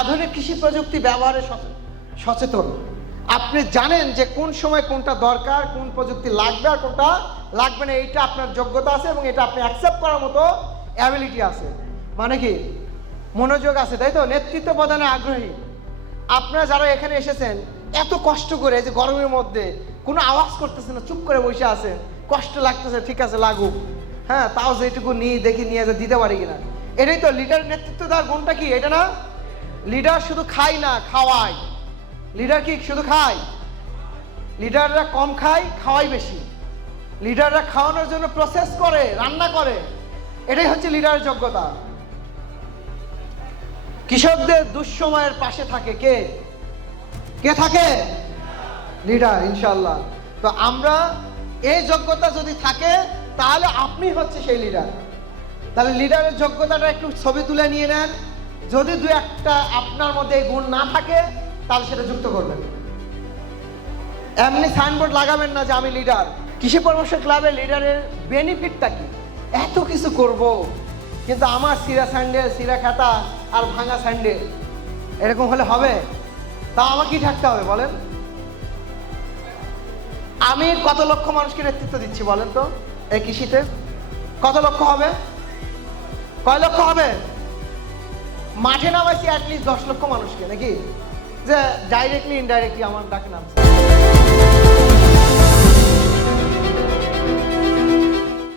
আধুনিক কৃষি প্রযুক্তি ব্যবহারে সচেতন। আপনি জানেন যে কোন সময় কোনটা দরকার, কোন প্রযুক্তি লাগবে আর কোনটা লাগবে না, এইটা আপনার যোগ্যতা আছে এবং এটা আপনি অ্যাকসেপ্ট করার মতো অ্যাবিলিটি আছে। মানে কি? মনোযোগ আছে, তাই তো? নেতৃত্ব প্রদানে আগ্রহী। আপনারা যারা এখানে এসেছেন, এত কষ্ট করে যে গরমের মধ্যে কোনো আওয়াজ করতেছে না, চুপ করে বসে আছেন, কষ্ট লাগতেছে, ঠিক আছে, লাগুক। হ্যাঁ তাও যেটুকু নিয়ে দেখি নিয়ে দিতে পারি কিনা। এটাই তো লিডার নেতৃত্ব দেওয়ার গুণটা কি? এটা না লিডার শুধু খায় না খাওয়ায় লিডার কি শুধু খায়? লিডাররা কম খায়, খাওয়াই বেশি। লিডাররা খাওয়ানোর জন্য প্রসেস করে, রান্না করে। এটাই হচ্ছে লিডারের যোগ্যতা। কৃষকদের দুঃসময়ের পাশে থাকে কে? কে থাকে? লিডার ইনশাল্লাহ তো আমরা এই যোগ্যতা যদি থাকে, তাহলে আপনি হচ্ছে সেই লিডার তাহলে লিডারের যোগ্যতাটা একটু ছবি তুলে নিয়ে নেন। যদি দু একটা আপনার মধ্যে গুণ না থাকে, তাহলে সেটা যুক্ত করবেন। এমনি সাইনবোর্ড লাগাবেন না যে আমি লিডার কৃষি পরামর্শ ক্লাবের লিডারের বেনিফিটটা কি? এত কিছু করব। কিন্তু আমার সিরা স্যান্ডেল সিরা খাতা আর ভাঙা স্যান্ডেল এরকম হলে হবে? তা আমাকে কি থাকতে হবে বলেন? আমি কত লক্ষ মানুষকে নেতৃত্ব দিচ্ছি বলেন তো, এই কৃষিতে? কত লক্ষ হবে? কয় লক্ষ হবে? মাঠে নামাইছি অ্যাটলিস্ট দশ লক্ষ মানুষকে নাকি? যে ডাইরেক্টলি ইনডাইরেক্টলি আমার ডাকে নামছে।